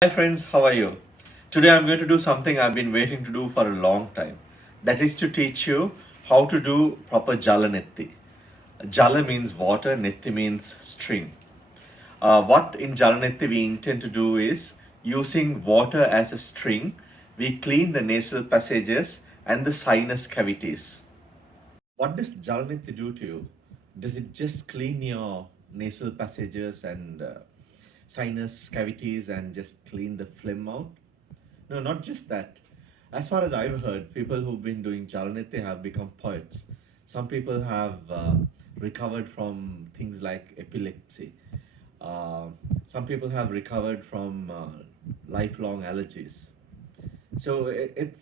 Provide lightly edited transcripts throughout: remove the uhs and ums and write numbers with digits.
Hi friends, how are you? Today I'm going to do something I've been waiting to do for a long time. That is to teach you how to do proper Jala Netti. Jala means water, Netti means string. What in Jala Netti we intend to do is using water as a string, we clean the nasal passages and the sinus cavities. What does Jala Netti do to you? Does it just clean your nasal passages and sinus cavities and just clean the phlegm out? No, not just that. As far as I've heard, people who've been doing Jalanete have become poets. Some people have recovered from things like epilepsy. Uh, some people have recovered from lifelong allergies. So it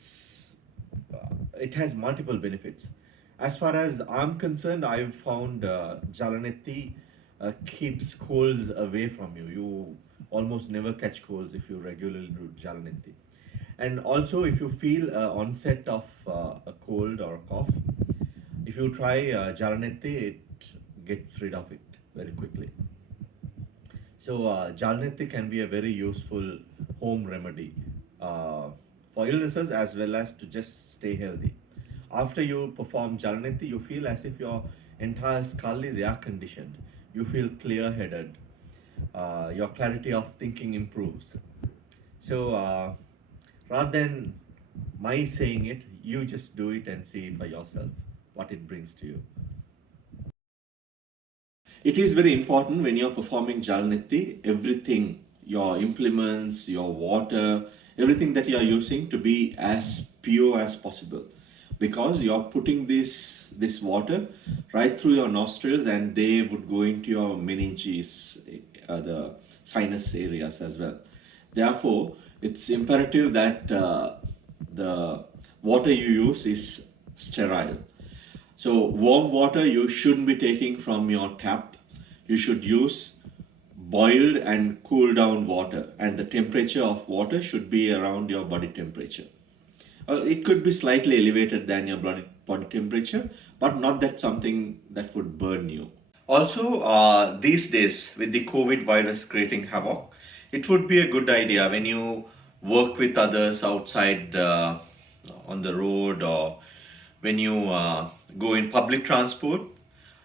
has multiple benefits. As far as I'm concerned, I've found Jalaneti keeps colds away from you. You almost never catch colds if you regularly do Jalaneti. And also, if you feel onset of a cold or a cough, if you try Jalaneti, it gets rid of it very quickly. So, Jalneti can be a very useful home remedy for illnesses as well as to just stay healthy. After you perform Jalneti, you feel as if your entire skull is air conditioned. You feel clear headed. Your clarity of thinking improves. So, rather than my saying it, you just do it and see for yourself what it brings to you. It is very important when you're performing Jalniti, everything, your implements, your water, everything that you are using to be as pure as possible. Because you're putting this water right through your nostrils and they would go into your meninges, the sinus areas as well. Therefore, it's imperative that the water you use is sterile. So warm water you shouldn't be taking from your tap. You should use boiled and cool down water, and the temperature of water should be around your body temperature. It could be slightly elevated than your body temperature, but not that something that would burn you. Also, these days with the COVID virus creating havoc, it would be a good idea when you work with others outside on the road or when you go in public transport,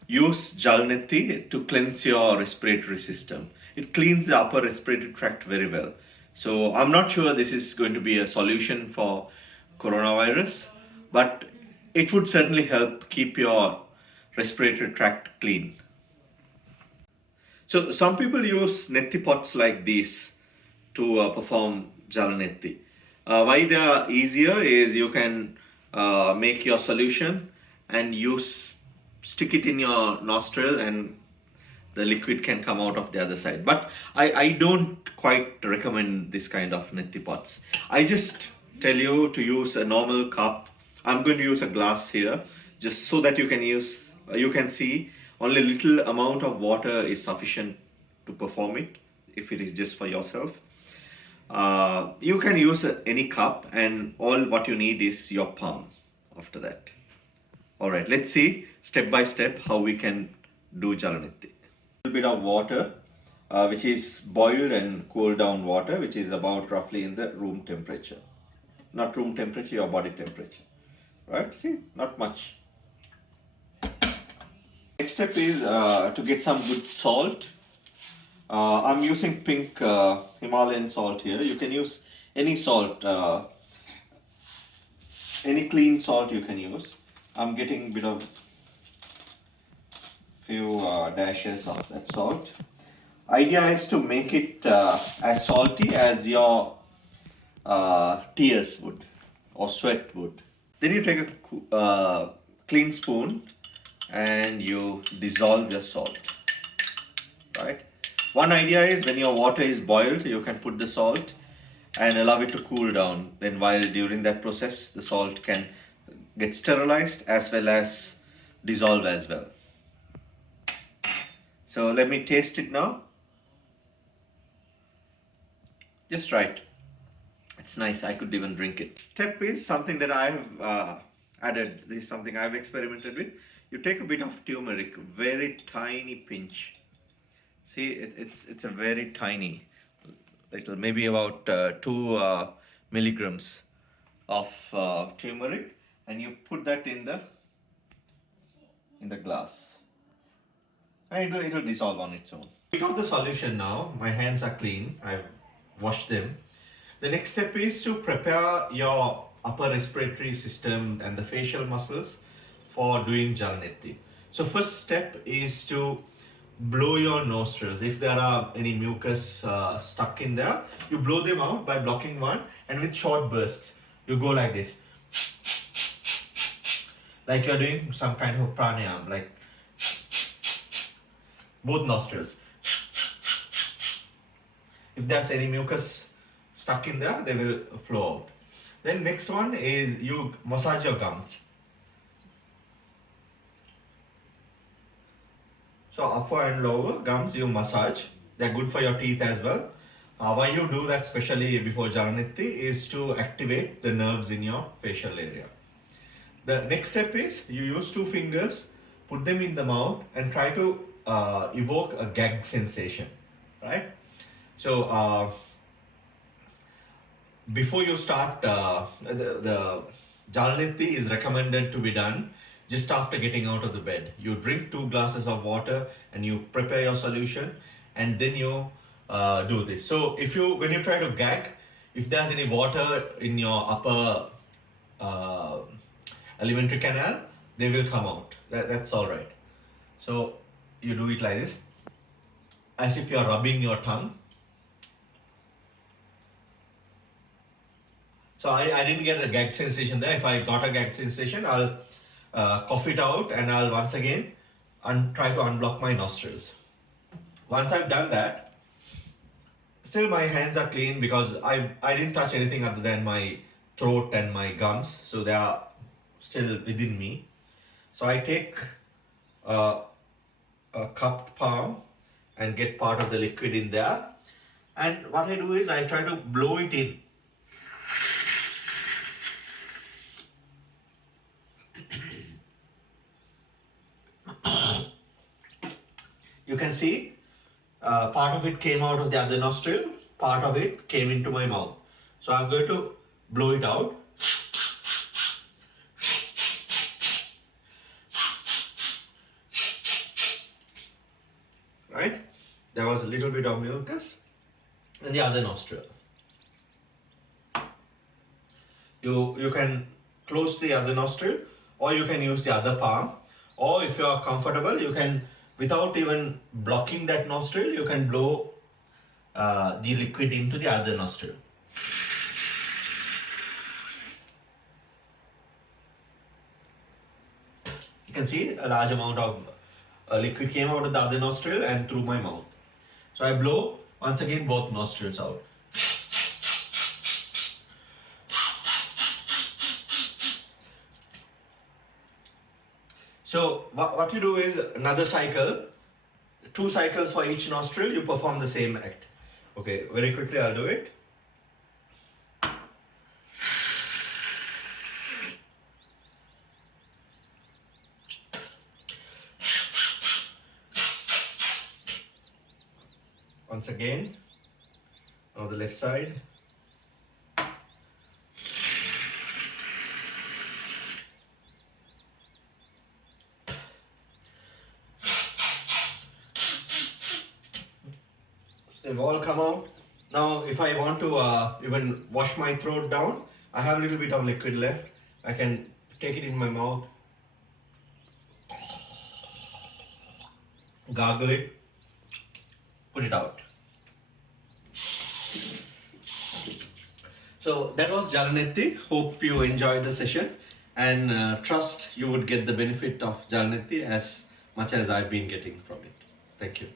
use Jalneti to cleanse your respiratory system. It cleans the upper respiratory tract very well. So I'm not sure this is going to be a solution for coronavirus, but it would certainly help keep your respiratory tract clean. So some people use netti pots like these to perform jalanetti. Why they are easier is you can make your solution and use stick it in your nostril and the liquid can come out of the other side. But I don't quite recommend this kind of netti pots. I just tell you to use a normal cup. I'm going to use a glass here just so that you can see only little amount of water is sufficient to perform it if it is just for yourself. You can use any cup and all what you need is your palm after that. All right, let's see step by step how we can do Jalanetti. A little bit of water, which is boiled and cooled down water, which is about roughly in the room temperature. Not room temperature, your body temperature. Right, see, not much. Next step is to get some good salt. I'm using pink Himalayan salt here. You can use any salt, any clean salt you can use. I'm getting a bit of few dashes of that salt. Idea is to make it as salty as your tears would or sweat would. Then you take a clean spoon and you dissolve your salt. Right. One idea is when your water is boiled, you can put the salt and allow it to cool down. Then while during that process, the salt can get sterilized as well as dissolve as well. So let me taste it now. Just right. It's nice. I could even drink it. Step is something that I've added. This is something I've experimented with. You take a bit of turmeric, very tiny pinch. See, it's a very tiny. little, maybe about 2 milligrams of turmeric, and you put that in the glass, and it will dissolve on its own. We got the solution now. My hands are clean. I've washed them. The next step is to prepare your upper respiratory system and the facial muscles for doing Jalnetti. So first step is to blow your nostrils. If there are any mucus stuck in there, you blow them out by blocking one, and with short bursts. You go like this. Like you're doing some kind of pranayam, like both nostrils. If there's any mucus stuck in there, they will flow out. Then next one is you massage your gums. So upper and lower gums you massage. They're good for your teeth as well. Why you do that, especially before Jalnetti, is to activate the nerves in your facial area. The next step is you use 2 fingers, put them in the mouth, and try to evoke a gag sensation, right? So before you start, the Jalnetti is recommended to be done just after getting out of the bed. You drink 2 glasses of water and you prepare your solution, and then you do this. So when you try to gag, if there's any water in your upper alimentary canal, they will come out. That's all right. So you do it like this, as if you're rubbing your tongue. So I didn't get a gag sensation there. If I got a gag sensation, I'll cough it out, and I'll once again try to unblock my nostrils. Once I've done that, still my hands are clean because I didn't touch anything other than my throat and my gums, so they are still within me. So I take a cupped palm and get part of the liquid in there, and what I do is I try to blow it in. You can see part of it came out of the other nostril, part of it came into my mouth. So I'm going to blow it out. Right? There was a little bit of mucus in the other nostril. You can close the other nostril, or you can use the other palm, or if you are comfortable, you can, without even blocking that nostril, you can blow the liquid into the other nostril. You can see a large amount of liquid came out of the other nostril and through my mouth. So I blow once again both nostrils out. So what you do is another cycle, 2 cycles for each nostril, you perform the same act. Okay, very quickly I'll do it. Once again, now the left side. They've all come out. Now if I want to even wash my throat down, I have a little bit of liquid left. I can take it in my mouth, gargle it, put it out. So that was Jalnetti. Hope you enjoyed the session, and trust you would get the benefit of Jalnetti as much as I've been getting from it. Thank you.